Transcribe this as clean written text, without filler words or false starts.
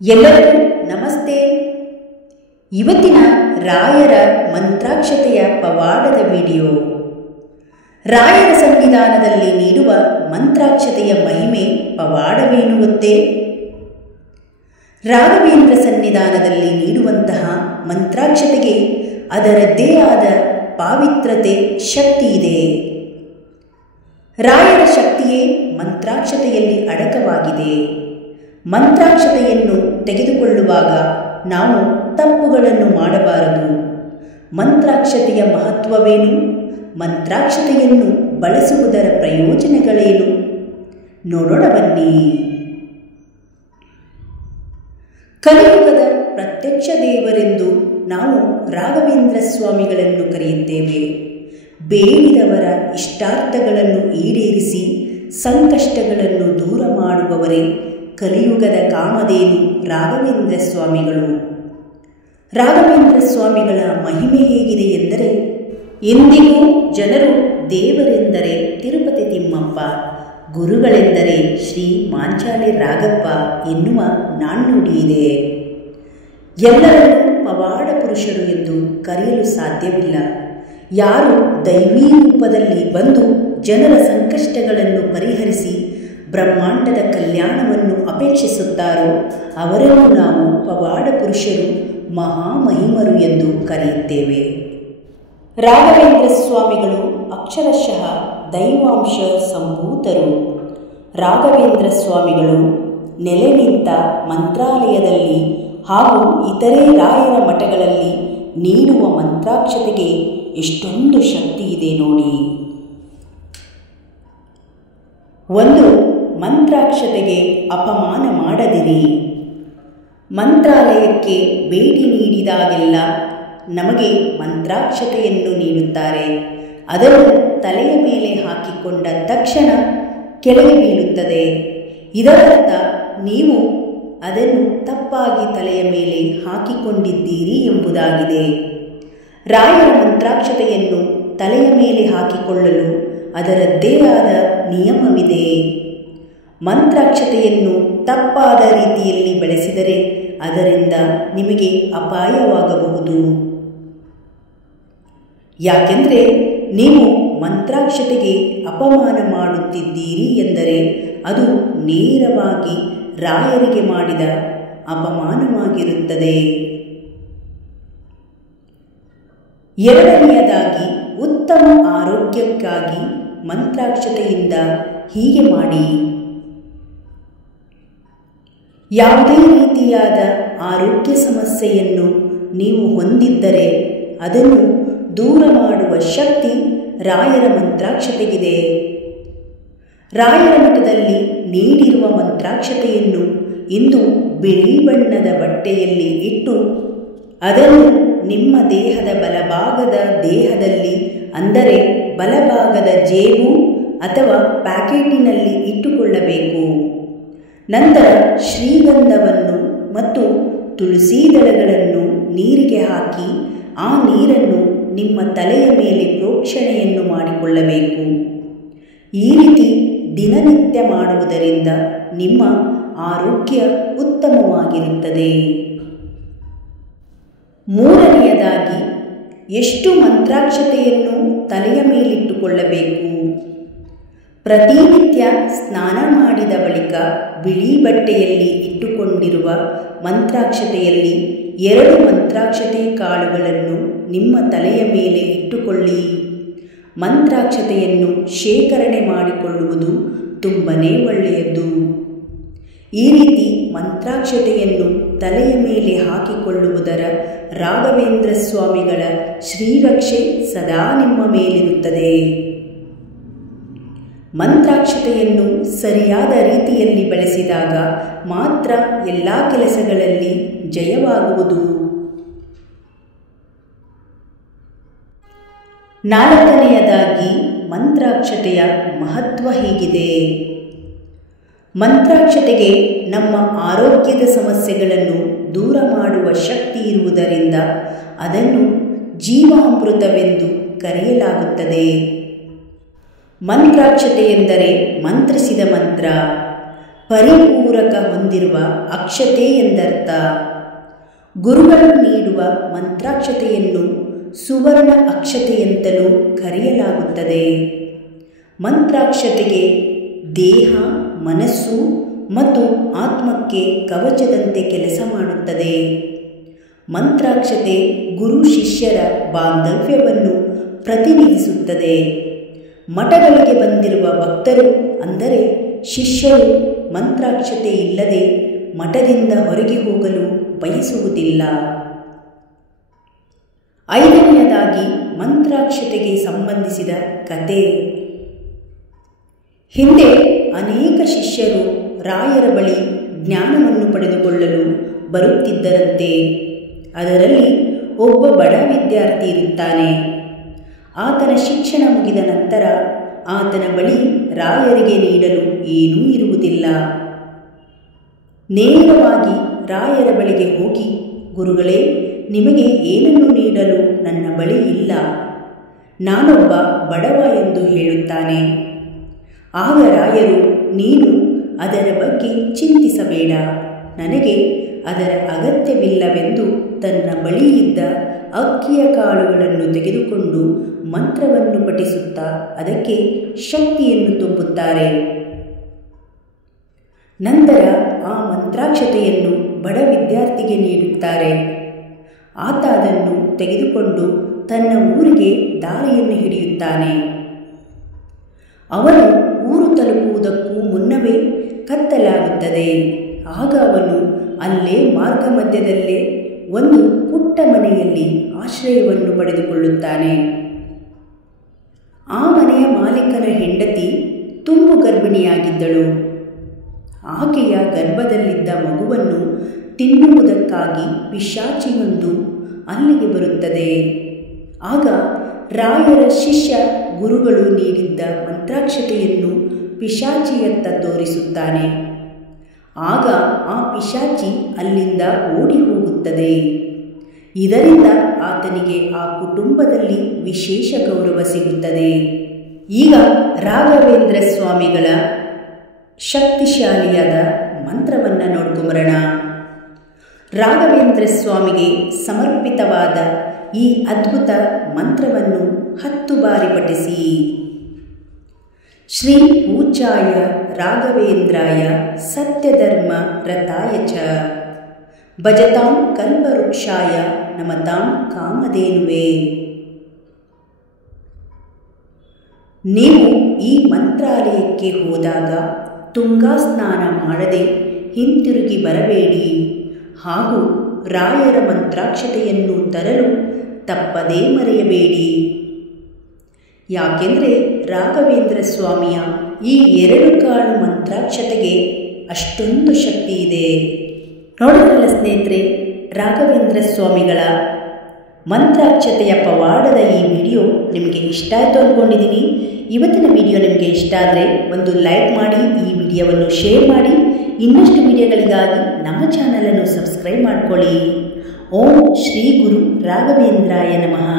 ಎಲ್ಲರಿಗೂ ನಮಸ್ತೆ. ಇವತ್ತಿನ ರಾಯರ ಮಂತ್ರಾಕ್ಷತೆಯ ಪವಾಡದ ವಿಡಿಯೋ. ರಾಯರ ಸನ್ನಿಧಾನದಲ್ಲಿ ನೀಡುವ ಮಂತ್ರಾಕ್ಷತೆಯ ಮಹಿಮೆ ಪವಾಡವೇನು ಗೊತ್ತೇ? ರಾಘವೇಂದ್ರ ಸನ್ನಿಧಾನದಲ್ಲಿ ನೀಡುವಂತಹ ಮಂತ್ರಾಕ್ಷತೆಗೆ ಅದರದ್ದೇ ಆದ ಪಾವಿತ್ರತೆ, ಶಕ್ತಿ ಇದೆ. ರಾಯರ ಶಕ್ತಿಯೇ ಮಂತ್ರಾಕ್ಷತೆಯಲ್ಲಿ ಅಡಕವಾಗಿದೆ. ಮಂತ್ರಾಕ್ಷತೆಯನ್ನು ತೆಗೆದುಕೊಳ್ಳುವಾಗ ನಾವು ತಪ್ಪುಗಳನ್ನು ಮಾಡಬಾರದು. ಮಂತ್ರಾಕ್ಷತೆಯ ಮಹತ್ವವೇನು? ಮಂತ್ರಾಕ್ಷತೆಯನ್ನು ಬಳಸುವುದರ ಪ್ರಯೋಜನಗಳೇನು? ನೋಡೋಣ ಬನ್ನಿ. ಕಲಿಯುಗದ ಪ್ರತ್ಯಕ್ಷ ದೇವರೆಂದು ನಾವು ರಾಘವೇಂದ್ರ ಸ್ವಾಮಿಗಳನ್ನು ಕರೆಯುತ್ತೇವೆ. ಬೇಡಿದವರ ಇಷ್ಟಾರ್ಥಗಳನ್ನು ಈಡೇರಿಸಿ ಸಂಕಷ್ಟಗಳನ್ನು ದೂರ ಮಾಡುವವರೇ ಕಲಿಯುಗದ ಕಾಮಧೇನು ರಾಘವೇಂದ್ರ ಸ್ವಾಮಿಗಳು. ರಾಘವೇಂದ್ರ ಸ್ವಾಮಿಗಳ ಮಹಿಮೆ ಹೇಗಿದೆ ಎಂದರೆ, ಎಂದಿಗೂ ಜನರು ದೇವರೆಂದರೆ ತಿರುಪತಿ ತಿಮ್ಮಪ್ಪ, ಗುರುಗಳೆಂದರೆ ಶ್ರೀ ಮಾಂಚಾಲಿ ರಾಘಪ್ಪ ಎನ್ನುವ ನಾಣ್ಣುಡಿ ಇದೆ. ಎಲ್ಲರನ್ನೂ ಪವಾಡ ಪುರುಷರು ಎಂದು ಕರೆಯಲು ಸಾಧ್ಯವಿಲ್ಲ. ಯಾರು ದೈವೀ ರೂಪದಲ್ಲಿ ಬಂದು ಜನರ ಸಂಕಷ್ಟಗಳನ್ನು ಪರಿಹರಿಸಿ ಬ್ರಹ್ಮಾಂಡದ ಕಲ್ಯಾಣವನ್ನು ಅಪೇಕ್ಷಿಸುತ್ತಾರೋ ಅವರನ್ನು ನಾವು ಪವಾಡ ಪುರುಷರು, ಮಹಾಮಹಿಮರು ಎಂದು ಕರೆಯುತ್ತೇವೆ. ರಾಘವೇಂದ್ರ ಸ್ವಾಮಿಗಳು ಅಕ್ಷರಶಃ ದೈವಾಂಶ ಸಂಭೂತರು. ರಾಘವೇಂದ್ರ ಸ್ವಾಮಿಗಳು ನೆಲೆ ನಿಂತ ಮಂತ್ರಾಲಯದಲ್ಲಿ ಹಾಗೂ ಇತರೆ ರಾಯರ ಮಠಗಳಲ್ಲಿ ನೀಡುವ ಮಂತ್ರಾಕ್ಷತೆಗೆ ಎಷ್ಟೊಂದು ಶಕ್ತಿ ಇದೆ ನೋಡಿ. ಒಂದು, ಮಂತ್ರಾಕ್ಷತೆಗೆ ಅಪಮಾನ ಮಾಡದಿರಿ. ಮಂತ್ರಾಲಯಕ್ಕೆ ಭೇಟಿ ನೀಡಿದಾಗೆಲ್ಲ ನಮಗೆ ಮಂತ್ರಾಕ್ಷತೆಯನ್ನು ನೀಡುತ್ತಾರೆ. ಅದನ್ನು ತಲೆಯ ಮೇಲೆ ಹಾಕಿಕೊಂಡ ತಕ್ಷಣ ಕೆಳಗೆ ಬೀಳುತ್ತದೆ. ಇದರರ್ಥ ನೀವು ಅದನ್ನು ತಪ್ಪಾಗಿ ತಲೆಯ ಮೇಲೆ ಹಾಕಿಕೊಂಡಿದ್ದೀರಿ ಎಂಬುದಾಗಿದೆ. ರಾಯರ ಮಂತ್ರಾಕ್ಷತೆಯನ್ನು ತಲೆಯ ಮೇಲೆ ಹಾಕಿಕೊಳ್ಳಲು ಅದರದ್ದೇ ಆದ ನಿಯಮವಿದೆ. ಮಂತ್ರಾಕ್ಷತೆಯನ್ನು ತಪ್ಪಾದ ರೀತಿಯಲ್ಲಿ ಬಳಸಿದರೆ ಅದರಿಂದ ನಿಮಗೆ ಅಪಾಯವಾಗಬಹುದು. ಯಾಕೆಂದರೆ ನೀವು ಮಂತ್ರಾಕ್ಷತೆಗೆ ಅಪಮಾನ ಮಾಡುತ್ತಿದ್ದೀರಿ ಎಂದರೆ ಅದು ನೇರವಾಗಿ ರಾಯರಿಗೆ ಮಾಡಿದ ಅಪಮಾನವಾಗಿರುತ್ತದೆ. ಎರಡನೆಯದಾಗಿ, ಉತ್ತಮ ಆರೋಗ್ಯಕ್ಕಾಗಿ ಮಂತ್ರಾಕ್ಷತೆಯಿಂದ ಹೀಗೆ ಮಾಡಿ. ಯಾವುದೇ ರೀತಿಯಾದ ಆರೋಗ್ಯ ಸಮಸ್ಯೆಯನ್ನು ನೀವು ಹೊಂದಿದ್ದರೆ ಅದನ್ನು ದೂರ ಮಾಡುವ ಶಕ್ತಿ ರಾಯರ ಮಂತ್ರಾಕ್ಷತೆಗಿದೆ. ರಾಯರ ಮಠದಲ್ಲಿ ನೀಡಿರುವ ಮಂತ್ರಾಕ್ಷತೆಯನ್ನು ಇಂದು ಬಿಳಿ ಬಣ್ಣದ ಬಟ್ಟೆಯಲ್ಲಿ ಇಟ್ಟು ಅದನ್ನು ನಿಮ್ಮ ದೇಹದ ಬಲಭಾಗದ ದೇಹದಲ್ಲಿ, ಅಂದರೆ ಬಲಭಾಗದ ಜೇಬು ಅಥವಾ ಪ್ಯಾಕೆಟಿನಲ್ಲಿ ಇಟ್ಟುಕೊಳ್ಳಬೇಕು. ನಂತರ ಶ್ರೀಗಂಧವನ್ನು ಮತ್ತು ತುಳಸಿ ದಳಗಳನ್ನು ನೀರಿಗೆ ಹಾಕಿ ಆ ನೀರನ್ನು ನಿಮ್ಮ ತಲೆಯ ಮೇಲೆ ಪ್ರೋಕ್ಷಣೆಯನ್ನು ಮಾಡಿಕೊಳ್ಳಬೇಕು. ಈ ರೀತಿ ದಿನನಿತ್ಯ ಮಾಡುವುದರಿಂದ ನಿಮ್ಮ ಆರೋಗ್ಯ ಉತ್ತಮವಾಗಿರುತ್ತದೆ. ಮೂರನೆಯದಾಗಿ, ಎಷ್ಟು ಮಂತ್ರಾಕ್ಷತೆಯನ್ನು ತಲೆಯ ಮೇಲಿಟ್ಟುಕೊಳ್ಳಬೇಕು? ಪ್ರತಿನಿತ್ಯ ಸ್ನಾನ ಮಾಡಿದ ಬಳಿಕ ಬಿಳಿ ಬಟ್ಟೆಯಲ್ಲಿ ಇಟ್ಟುಕೊಂಡಿರುವ ಮಂತ್ರಾಕ್ಷತೆಯಲ್ಲಿ 2 ಮಂತ್ರಾಕ್ಷತೆ ಕಾಳುಗಳನ್ನು ನಿಮ್ಮ ತಲೆಯ ಮೇಲೆ ಇಟ್ಟುಕೊಳ್ಳಿ. ಮಂತ್ರಾಕ್ಷತೆಯನ್ನು ಶೇಖರಣೆ ಮಾಡಿಕೊಳ್ಳುವುದು ತುಂಬನೇ ಒಳ್ಳೆಯದು. ಈ ರೀತಿ ಮಂತ್ರಾಕ್ಷತೆಯನ್ನು ತಲೆಯ ಮೇಲೆ ಹಾಕಿಕೊಳ್ಳುವುದರ ರಾಘವೇಂದ್ರ ಸ್ವಾಮಿಗಳ ಶ್ರೀರಕ್ಷೆ ಸದಾ ನಿಮ್ಮ ಮೇಲಿರುತ್ತದೆ. ಮಂತ್ರಾಕ್ಷತೆಯನ್ನು ಸರಿಯಾದ ರೀತಿಯಲ್ಲಿ ಬಳಸಿದಾಗ ಮಾತ್ರ ಎಲ್ಲ ಕೆಲಸಗಳಲ್ಲಿ ಜಯವಾಗುವುದು. ನಾಲ್ಕನೆಯದಾಗಿ, ಮಂತ್ರಾಕ್ಷತೆಯ ಮಹತ್ವ ಹೀಗಿದೆ. ಮಂತ್ರಾಕ್ಷತೆಗೆ ನಮ್ಮ ಆರೋಗ್ಯದ ಸಮಸ್ಯೆಗಳನ್ನು ದೂರ ಮಾಡುವ ಶಕ್ತಿ ಇರುವುದರಿಂದ ಅದನ್ನು ಜೀವಾಮೃತವೆಂದು ಕರೆಯಲಾಗುತ್ತದೆ. ಮಂತ್ರಾಕ್ಷತೆ ಎಂದರೆ ಮಂತ್ರಿಸಿದ ಮಂತ್ರ. ಪರಿಪೂರಕ ಹೊಂದಿರುವ ಅಕ್ಷತೆ ಎಂದರ್ಥ. ಗುರುಗಳು ನೀಡುವ ಮಂತ್ರಾಕ್ಷತೆಯನ್ನು ಸುವರ್ಣ ಅಕ್ಷತೆಯಂತಲೂ ಕರೆಯಲಾಗುತ್ತದೆ. ಮಂತ್ರಾಕ್ಷತೆಗೆ ದೇಹ, ಮನಸ್ಸು ಮತ್ತು ಆತ್ಮಕ್ಕೆ ಕವಚದಂತೆ ಕೆಲಸ ಮಾಡುತ್ತದೆ. ಮಂತ್ರಾಕ್ಷತೆ ಗುರು ಶಿಷ್ಯರ ಬಾಂಧವ್ಯವನ್ನು ಪ್ರತಿನಿಧಿಸುತ್ತದೆ. ಮಠಗಳಿಗೆ ಬಂದಿರುವ ಭಕ್ತರು ಅಂದರೆ ಶಿಷ್ಯರು ಮಂತ್ರಾಕ್ಷತೆ ಇಲ್ಲದೆ ಮಠದಿಂದ ಹೊರಗೆ ಹೋಗಲು ಬಯಸುವುದಿಲ್ಲ. 5ನೇಯದಾಗಿ ಮಂತ್ರಾಕ್ಷತೆಗೆ ಸಂಬಂಧಿಸಿದ ಕತೆ. ಹಿಂದೆ ಅನೇಕ ಶಿಷ್ಯರು ರಾಯರ ಬಳಿ ಜ್ಞಾನವನ್ನು ಪಡೆದುಕೊಳ್ಳಲು ಬರುತ್ತಿದ್ದರಂತೆ. ಅದರಲ್ಲಿ ಒಬ್ಬ ಬಡ ವಿದ್ಯಾರ್ಥಿ ಇರುತ್ತಾನೆ. ಆತನ ಶಿಕ್ಷಣ ಮುಗಿದ ನಂತರ ಆತನ ಬಳಿ ರಾಯರಿಗೆ ನೀಡಲು ಏನೂ ಇರುವುದಿಲ್ಲ. ನೇರವಾಗಿ ರಾಯರ ಬಳಿಗೆ ಹೋಗಿ, ಗುರುಗಳೇ, ನಿಮಗೆ ಏನನ್ನು ನೀಡಲು ನನ್ನ ಬಳಿ ಇಲ್ಲ, ನಾನೊಬ್ಬ ಬಡವ ಎಂದು ಹೇಳುತ್ತಾನೆ. ಆಗ ರಾಯರು, ನೀನು ಅದರ ಬಗ್ಗೆ ಚಿಂತಿಸಬೇಡ, ನನಗೆ ಅದರ ಅಗತ್ಯವಿಲ್ಲವೆಂದು ತನ್ನ ಬಳಿಯಿದ್ದ ಅಕ್ಕಿಯ ಕಾಳುಗಳನ್ನು ತೆಗೆದುಕೊಂಡು ಮಂತ್ರವನ್ನು ಪಠಿಸುತ್ತಾ ಅದಕ್ಕೆ ಶಕ್ತಿಯನ್ನು ತುಂಬುತ್ತಾರೆ. ನಂತರ ಆ ಮಂತ್ರಾಕ್ಷತೆಯನ್ನು ಬಡ ವಿದ್ಯಾರ್ಥಿಗೆ ನೀಡುತ್ತಾರೆ. ಆತ ಅದನ್ನು ತೆಗೆದುಕೊಂಡು ತನ್ನ ಊರಿಗೆ ದಾರಿಯನ್ನು ಹಿಡಿಯುತ್ತಾನೆ. ಅವನು ಊರು ತಲುಪುವುದಕ್ಕೂ ಮುನ್ನವೇ ಕತ್ತಲಾಗುತ್ತದೆ. ಆಗ ಅವನು ಅಲ್ಲೇ ಮಾರ್ಗ ಮಧ್ಯದಲ್ಲೇ ಒಂದು ಪುಟ್ಟ ಮನೆಯಲ್ಲಿ ಆಶ್ರಯವನ್ನು ಪಡೆದುಕೊಳ್ಳುತ್ತಾನೆ. ಆ ಮನೆಯ ಮಾಲೀಕನ ಹೆಂಡತಿ ತುಂಬು ಗರ್ಭಿಣಿಯಾಗಿದ್ದಳು. ಆಕೆಯ ಗರ್ಭದಲ್ಲಿದ್ದ ಮಗುವನ್ನು ತಿನ್ನುವುದಕ್ಕಾಗಿ ಪಿಶಾಚಿಯೊಂದು ಅಲ್ಲಿಗೆ ಬರುತ್ತದೆ. ಆಗ ರಾಯರ ಶಿಷ್ಯ ಗುರುಗಳು ನೀಡಿದ್ದ ಮಂತ್ರಾಕ್ಷತೆಯನ್ನು ಪಿಶಾಚಿಯತ್ತ ತೋರಿಸುತ್ತಾನೆ. ಆಗ ಆ ಪಿಶಾಚಿ ಅಲ್ಲಿಂದ ಓಡಿ ಹೋಗುತ್ತದೆ. ಇದರಿಂದ ಆತನಿಗೆ ಆ ಕುಟುಂಬದಲ್ಲಿ ವಿಶೇಷ ಗೌರವ ಸಿಗುತ್ತದೆ. ಈಗ ರಾಘವೇಂದ್ರ ಸ್ವಾಮಿಗಳ ಶಕ್ತಿಶಾಲಿಯಾದ ಮಂತ್ರವನ್ನು ನೋಡ್ಕೊಂಬರೋಣ. ರಾಘವೇಂದ್ರ ಸ್ವಾಮಿಗೆ ಸಮರ್ಪಿತವಾದ ಈ ಅದ್ಭುತ ಮಂತ್ರವನ್ನು 10 ಬಾರಿ ಪಠಿಸಿ. ಶ್ರೀ ಪೂಜ್ಯಾಯ ರಾಘವೇಂದ್ರಾಯ ಸತ್ಯಧರ್ಮ ರಥಾಯ ಚ ಭಜತಾಂ ಕಲ್ಪವೃಕ್ಷಾಯ ನಮತಾಂ ಕಾಮಧೇನುವೇ. ನೀವು ಈ ಮಂತ್ರಾಲಯಕ್ಕೆ ಹೋದಾಗ ತುಂಗಾ ಸ್ನಾನ ಮಾಡದೆ ಹಿಂತಿರುಗಿ ಬರಬೇಡಿ ಹಾಗೂ ರಾಯರ ಮಂತ್ರಾಕ್ಷತೆಯನ್ನು ತರಲು ತಪ್ಪದೇ ಮರೆಯಬೇಡಿ. ಯಾಕೆಂದರೆ ರಾಘವೇಂದ್ರ ಸ್ವಾಮಿಯ ಈ 2 ಕಾಳು ಮಂತ್ರಾಕ್ಷತೆಗೆ ಅಷ್ಟೊಂದು ಶಕ್ತಿ ಇದೆ. ನೋಡಿದ್ರಲ್ಲ ಸ್ನೇಹಿತರೆ, ರಾಘವೇಂದ್ರ ಸ್ವಾಮಿಗಳ ಮಂತ್ರಾಕ್ಷತೆಯ ಪವಾಡದ ಈ ವಿಡಿಯೋ ನಿಮಗೆ ಇಷ್ಟ ಆಯಿತು ಅಂದ್ಕೊಂಡಿದ್ದೀನಿ. ಇವತ್ತಿನ ವಿಡಿಯೋ ನಿಮಗೆ ಇಷ್ಟ ಆದರೆ ಒಂದು ಲೈಕ್ ಮಾಡಿ, ಈ ವಿಡಿಯೋವನ್ನು ಶೇರ್ ಮಾಡಿ. ಇನ್ನಷ್ಟು ವಿಡಿಯೋಗಳಿಗಾಗಿ ನಮ್ಮ ಚಾನಲನ್ನು ಸಬ್ಸ್ಕ್ರೈಬ್ ಮಾಡಿಕೊಳ್ಳಿ. ಓಂ ಶ್ರೀ ಗುರು ರಾಘವೇಂದ್ರಾಯ ನಮಃ.